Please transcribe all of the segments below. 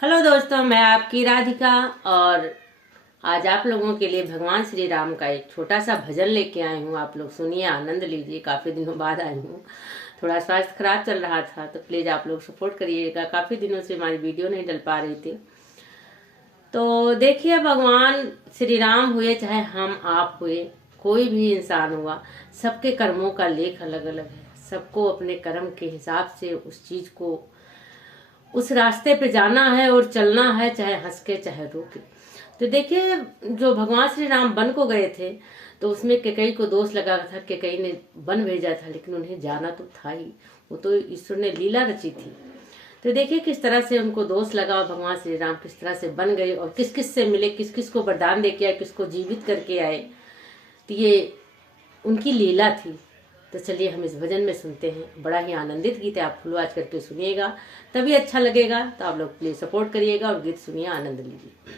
Hello दोस्तों, मैं आपकी राधिका और आज आप लोगों के लिए भगवान श्री राम का एक छोटा सा भजन लेके आई हूँ। आप लोग सुनिए, आनंद लीजिए। काफी दिनों बाद आई हूँ। थोड़ा स्वास्थ्य खराब चल रहा था तो प्लीज आप लोग सपोर्ट करिएगा। काफी दिनों से हमारी वीडियो नहीं डल पा रही थी। तो देखिए, भगवान श्री राम हुए चाहे हम आप हुए, कोई भी इंसान हुआ, सबके कर्मों का लेख अलग अलग है। सबको अपने कर्म के हिसाब से उस चीज को, उस रास्ते पे जाना है और चलना है, चाहे हंस के चाहे रो के। तो देखिए, जो भगवान श्री राम वन को गए थे तो उसमें कैकेयी को दोष लगा था। कैकेयी ने वन भेजा था, लेकिन उन्हें जाना तो था ही। वो तो ईश्वर ने लीला रची थी। तो देखिए किस तरह से उनको दोष लगा। भगवान श्री राम किस तरह से बन गए और किस किस से मिले, किस किस को वरदान दे के आए, किसको जीवित करके आए। तो ये उनकी लीला थी। तो चलिए हम इस भजन में सुनते हैं। बड़ा ही आनंदित गीत है, आप फुल आवाज करके सुनिएगा तभी अच्छा लगेगा। तो आप लोग प्लीज सपोर्ट करिएगा और गीत सुनिए, आनंद लीजिए।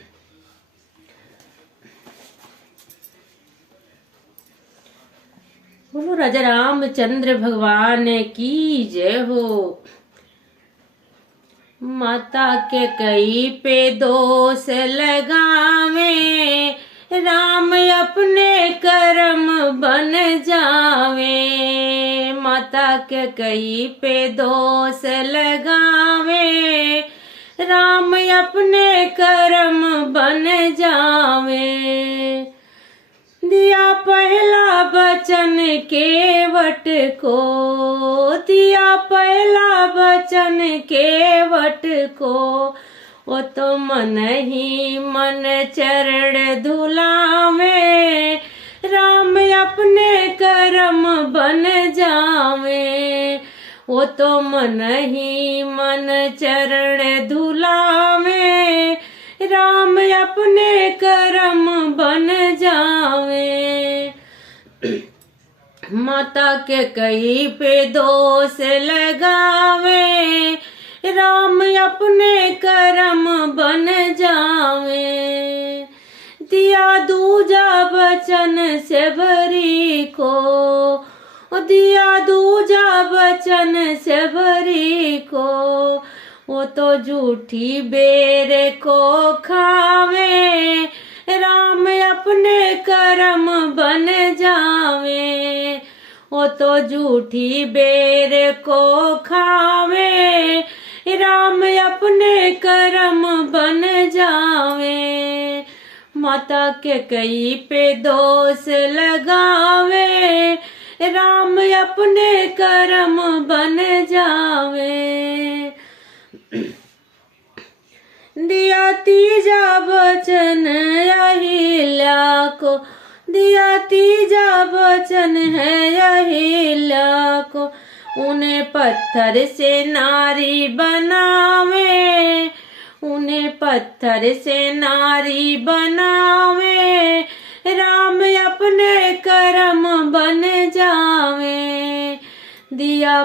बोलो राजा रामचंद्र भगवान की जय हो। माता के कई पे दोष लगावे, राम अपने कर्म बन जावे। माता के कई पे दोष लगावे, राम अपने कर्म बन जावे। दिया पहला वचन केवट को, दिया पहला वचन केवट को। वो तो मन ही मन चरण धुलावे, राम अपने कर्म बन जावे। वो तो मन ही मन चरण धुलावे, राम अपने कर्म बन जावे। माता के कई पे दोष लगावे, राम अपने कर्म बन जावे। दिया दूजा वचन शबरी को, दिया दूजा वचन शबरी को। वो तो झूठी बेर को खावे, राम अपने कर्म बन जावे। वो तो झूठी बेर को खावे, राम अपने कर्म बन जावे। माता के कई पे दोष लगावे, राम अपने कर्म बन जावे। दिया तीजा वचन अहिल्या को, दिया तीजा वचन है अहिल्या को। उन्हें पत्थर से नारी बनावे, उन्हें पत्थर से नारी बनावे। राम अपने कर्म बन जावे। दिया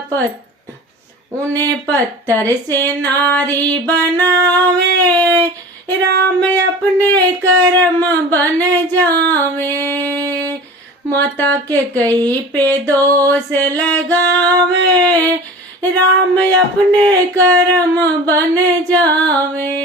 उन्हें पत्थर से नारी बनावे, राम अपने कर्म बन जावे। माता के कई पे दोष लगावे, राम अपने कर्म बन जावे।